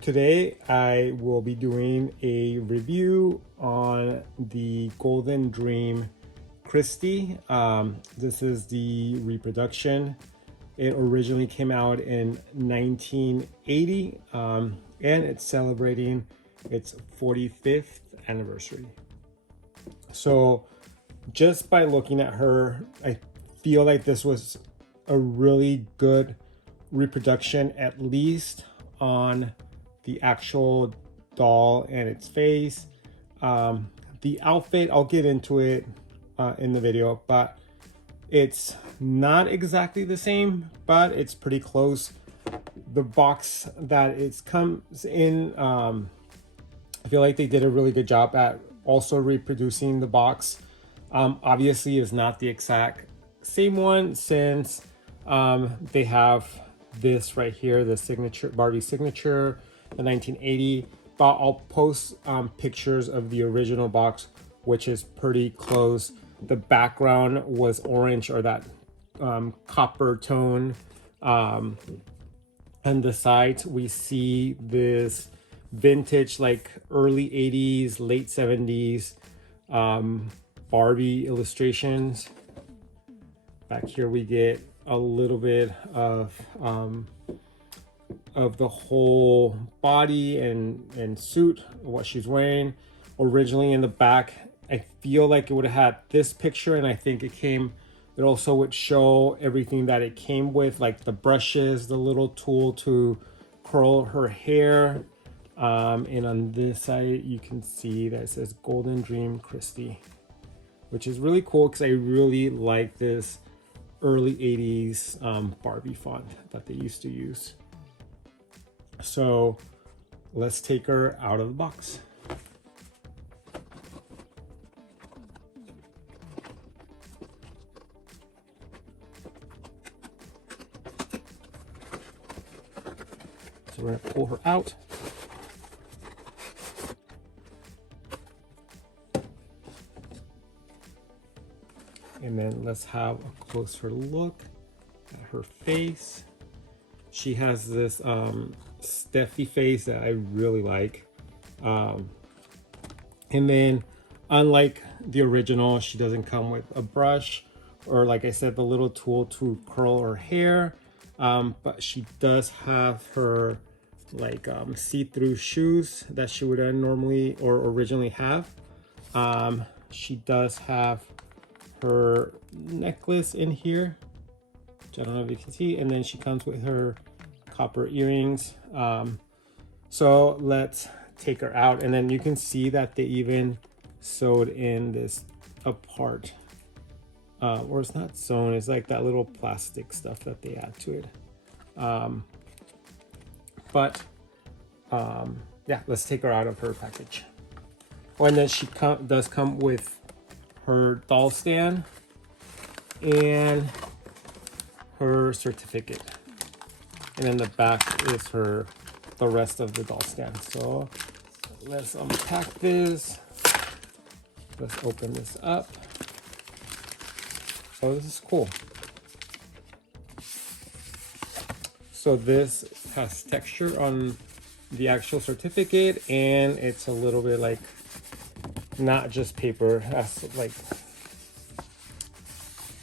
Today I will be doing a review on the Golden Dream Christie. This is the reproduction. It originally came out in 1980 and it's celebrating its 45th anniversary. So just by looking at her, I feel like this was a really good reproduction, at least on the actual doll and its face. The outfit, I'll get into it in the video, but it's not exactly the same, but it's pretty close. The box that it comes in, I feel like they did a really good job at also reproducing the box. Obviously is not the exact same one, since they have this right here, the signature, Barbie signature, the 1980, but I'll post pictures of the original box, which is pretty close. The background was orange, or that copper tone. On the sides we see this vintage, like early 80s, late 70s Barbie illustrations. Back here we get a little bit of the whole body and suit, what she's wearing. Originally in the back, I feel like it would have had this picture, and I think it also would show everything that it came with, like the brushes, the little tool to curl her hair. And on this side you can see that it says Golden Dream Christie, which is really cool because I really like this early 80s Barbie font that they used to use. So let's take her out of the box. So we're gonna pull her out. And then let's have a closer look at her face. She has this Steffi face that I really like. And then unlike the original, she doesn't come with a brush or, like I said, the little tool to curl her hair. But she does have her like see-through shoes that she would normally or originally have. She does have her necklace in here, which I don't know if you can see, and then she comes with her copper earrings. So let's take her out, and then you can see that they even sewed in this apart, or it's not sewn, it's like that little plastic stuff that they add to it. Yeah, let's take her out of her package. Oh, and then she does come with her doll stand and her certificate, and then the back is the rest of the doll stand. So let's unpack this. Let's open this up. Oh, this is cool. So this has texture on the actual certificate, and it's a little bit like not just paper. That's like,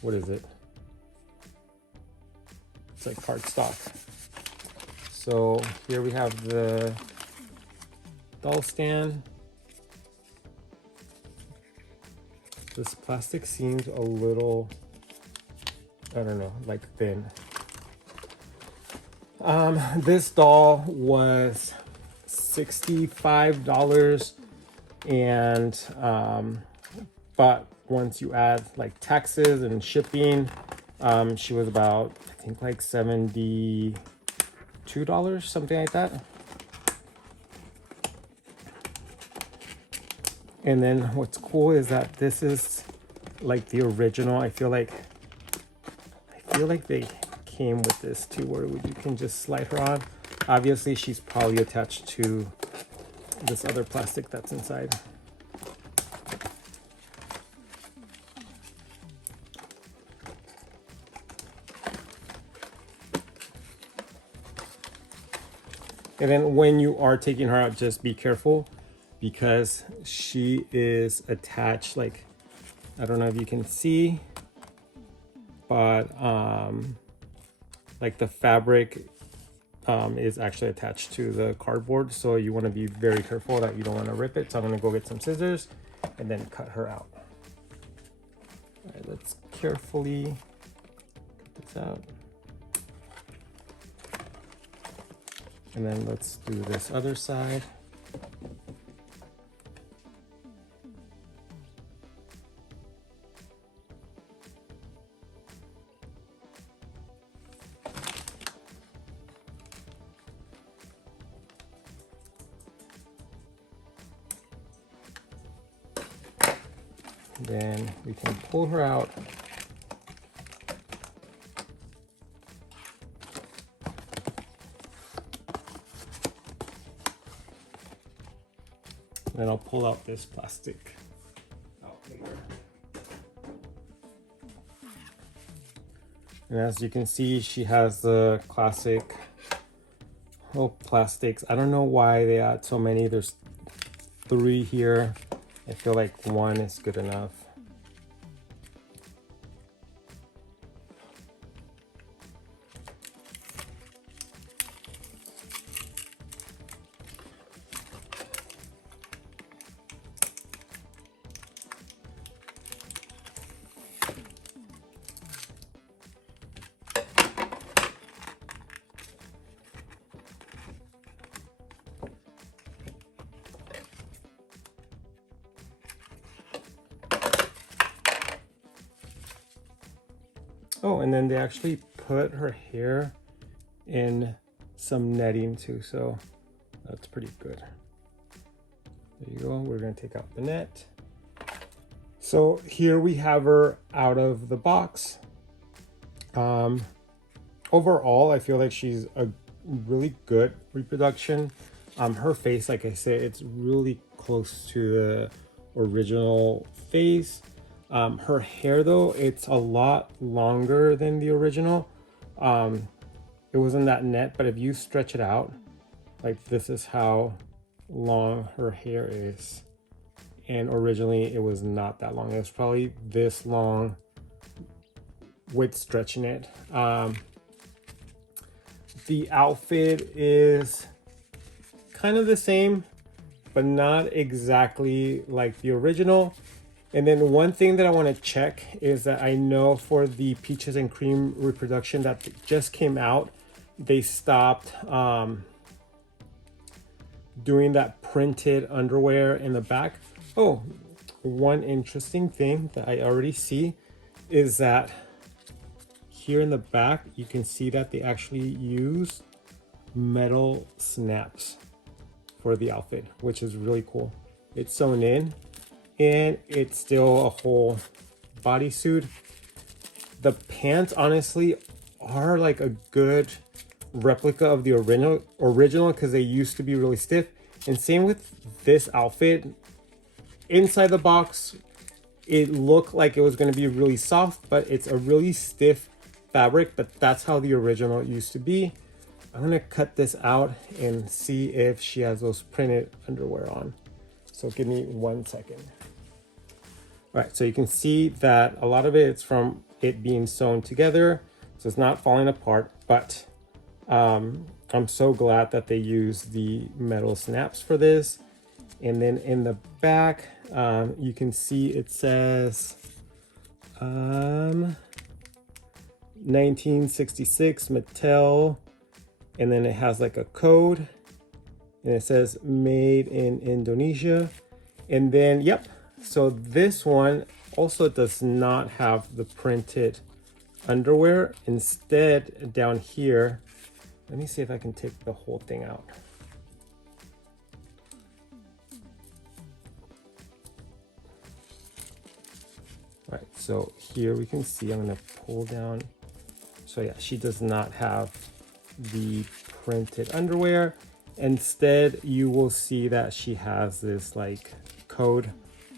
what is it? It's like cardstock. So here we have the doll stand. This plastic seems a little, I don't know, like thin. This doll was $65, and but once you add like taxes and shipping, she was about, I think, like $72, something like that. And then what's cool is that this is like the original. I feel like they came with this too, where you can just slide her on. Obviously she's probably attached to this other plastic that's inside. And then when you are taking her out, just be careful because she is attached, like, I don't know if you can see, but like the fabric is actually attached to the cardboard. So you want to be very careful that you don't want to rip it. So I'm going to go get some scissors and then cut her out. All right, let's carefully cut this out. And then let's do this other side. Then we can pull her out. Then I'll pull out this plastic out later. And as you can see, she has the classic plastics. I don't know why they add so many. There's 3 here. I feel like 1 is good enough. Oh, and then they actually put her hair in some netting too, so that's pretty good. There you go. We're going to take out the net. So here we have her out of the box. Overall, I feel like she's a really good reproduction. Her face, like I said, it's really close to the original face. Her hair though, it's a lot longer than the original. It wasn't that net, but if you stretch it out, like this is how long her hair is. And originally it was not that long. It was probably this long with stretching it. The outfit is kind of the same, but not exactly like the original. And then one thing that I want to check is that I know for the Peaches and Cream reproduction that just came out, they stopped doing that printed underwear in the back. Oh, one interesting thing that I already see is that here in the back, you can see that they actually use metal snaps for the outfit, which is really cool. It's sewn in. And it's still a whole bodysuit. The pants honestly are like a good replica of the original because they used to be really stiff. And same with this outfit. Inside the box, it looked like it was going to be really soft, but it's a really stiff fabric, but that's how the original used to be. I'm going to cut this out and see if she has those printed underwear on. So give me 1 second. All right, so you can see that a lot of it's from it being sewn together, so it's not falling apart, but I'm so glad that they used the metal snaps for this. And then in the back, you can see it says 1966 Mattel, and then it has like a code, and it says made in Indonesia. And then, yep, so this one also does not have the printed underwear. Instead, down here, let me see if I can take the whole thing out. All right, so here we can see, I'm gonna pull down. So yeah, she does not have the printed underwear. Instead, you will see that she has this like code,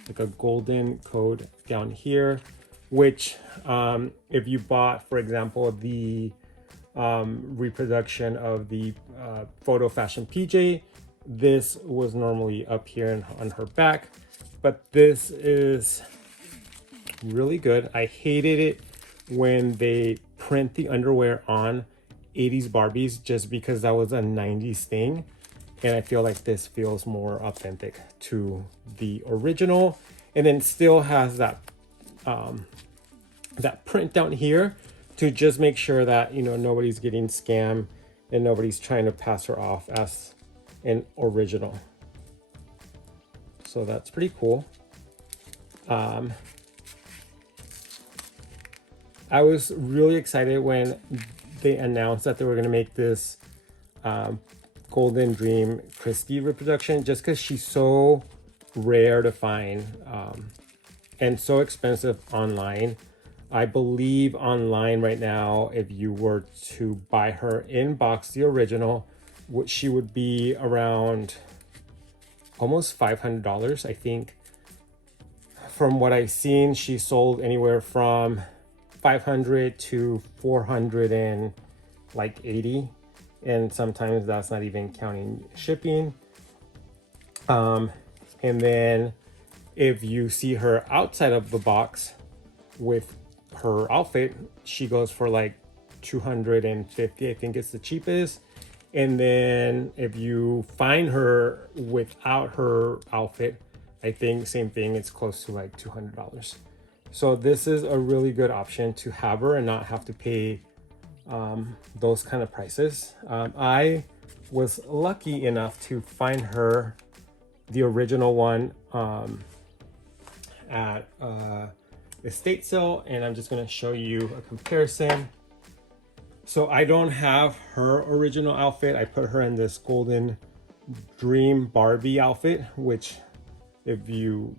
like a golden code down here, which if you bought, for example, the reproduction of the photo fashion PJ. This was normally up here on her back, but this is really good. I hated it when they print the underwear on 80s Barbies just because that was a 90s thing. And I feel like this feels more authentic to the original, and then still has that that print down here to just make sure that, you know, nobody's getting scammed and nobody's trying to pass her off as an original. So that's pretty cool. I was really excited when they announced that they were going to make this Golden Dream Christie reproduction, just because she's so rare to find and so expensive online. I believe online right now, if you were to buy her in box, the original, she would be around almost $500. I think from what I've seen, she sold anywhere from 500 to 480, and sometimes that's not even counting shipping. And then if you see her outside of the box with her outfit, she goes for like 250. I think it's the cheapest. And then if you find her without her outfit, I think same thing, it's close to like $200. So this is a really good option to have her and not have to pay those kind of prices. I was lucky enough to find her, the original one, at estate sale, and I'm just going to show you a comparison. So I don't have her original outfit. I put her in this Golden Dream Barbie outfit, which if you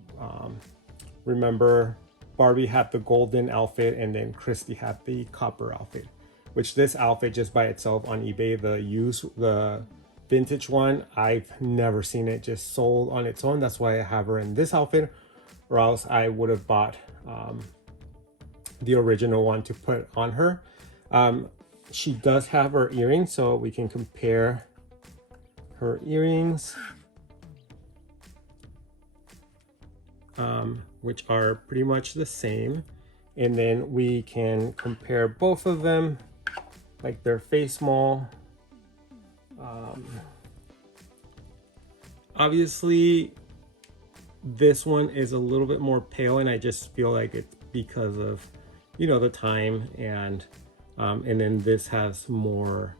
remember, Barbie had the golden outfit and then Christie had the copper outfit, which this outfit just by itself on eBay, the vintage one, I've never seen it just sold on its own. That's why I have her in this outfit, or else I would have bought the original one to put on her. She does have her earrings, so we can compare her earrings, which are pretty much the same. And then we can compare both of them, like their face mole. Obviously, this one is a little bit more pale, and I just feel like it's because of, you know, the time, and then this has more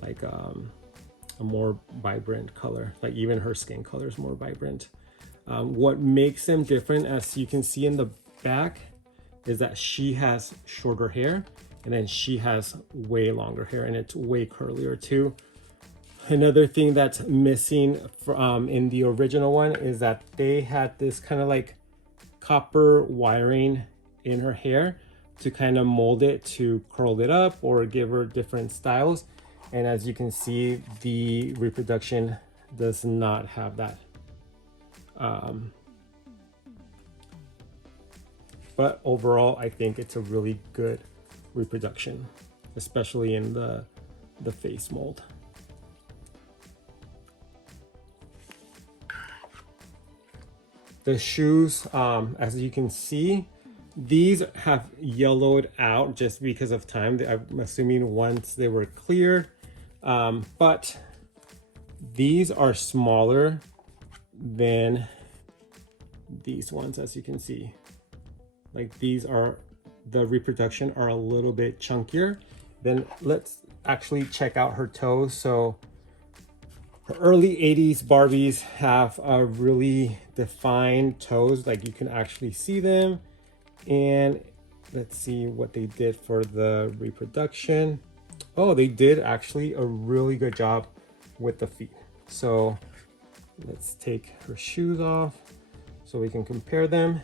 like a more vibrant color, like even her skin color is more vibrant. What makes them different, as you can see in the back, is that she has shorter hair and then she has way longer hair, and it's way curlier too. Another thing that's missing from in the original one is that they had this kind of like copper wiring in her hair to kind of mold it to curl it up or give her different styles. And as you can see, the reproduction does not have that. But overall, I think it's a really good reproduction, especially in the face mold. The shoes, as you can see, these have yellowed out just because of time. I'm assuming once they were cleared, but these are smaller than these ones, as you can see. Like these are, the reproduction are a little bit chunkier. Then let's actually check out her toes. So her early 80s Barbies have a really defined toes, like you can actually see them. And let's see what they did for the reproduction. Oh, they did actually a really good job with the feet. So let's take her shoes off so we can compare them.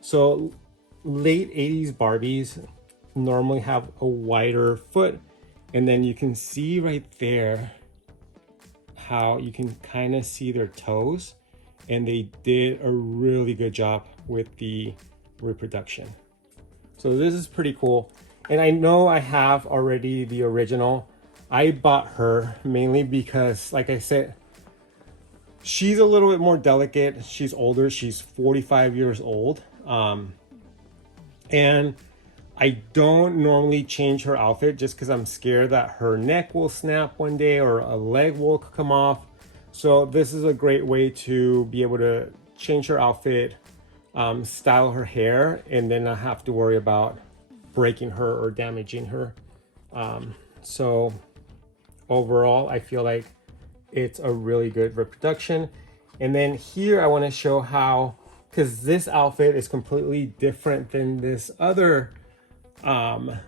So late 80s Barbies normally have a wider foot, and then you can see right there how you can kind of see their toes, and they did a really good job with the reproduction. So this is pretty cool. And I know I have already the original. I bought her mainly because, like I said, she's a little bit more delicate. She's older. She's 45 years old. And I don't normally change her outfit just because I'm scared that her neck will snap one day or a leg will come off. So this is a great way to be able to change her outfit, style her hair, and then not have to worry about breaking her or damaging her. So overall, I feel like it's a really good reproduction. And then here I want to show how, because this outfit is completely different than this other a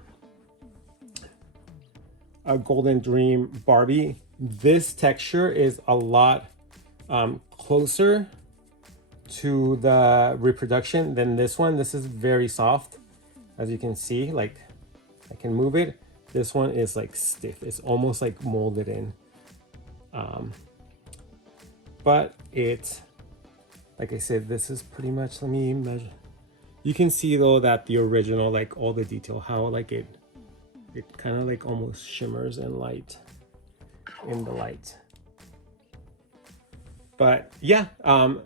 Golden Dream Barbie. This texture is a lot closer to the reproduction than this one. This is very soft, as you can see. Like, I can move it. This one is like stiff. It's almost like molded in. But it's, like I said, this is pretty much, let me measure. You can see though that the original, like all the detail, how like it kind of like almost shimmers in light, in the light. But yeah,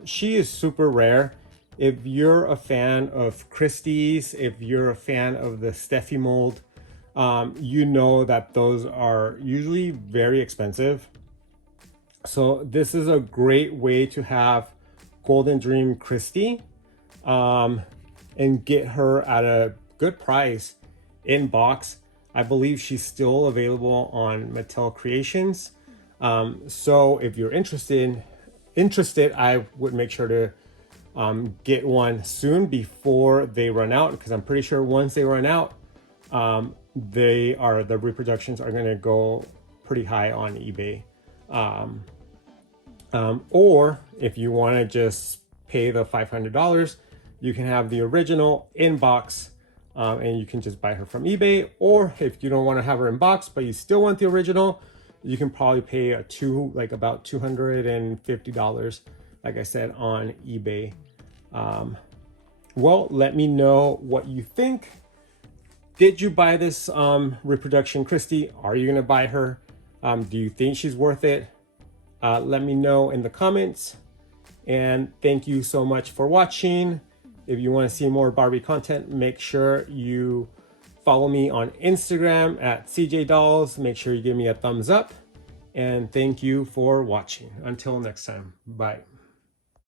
she is super rare. If you're a fan of Christie's, if you're a fan of the Steffi mold, you know that those are usually very expensive. So this is a great way to have Golden Dream Christie and get her at a good price in box. I believe she's still available on Mattel Creations. So if you're interested, I would make sure to get one soon before they run out, because I'm pretty sure once they run out, the reproductions are going to go pretty high on eBay. Or if you want to just pay the $500, you can have the original in box, and you can just buy her from eBay. Or if you don't want to have her in box but you still want the original, you can probably pay about $250, like I said, on eBay. Well, let me know what you think. Did you buy this reproduction Christie? Are you gonna buy her? Do you think she's worth it? Let me know in the comments. And thank you so much for watching. If you want to see more Barbie content, make sure you follow me on Instagram at CJ Dolls. Make sure you give me a thumbs up. And thank you for watching. Until next time, bye.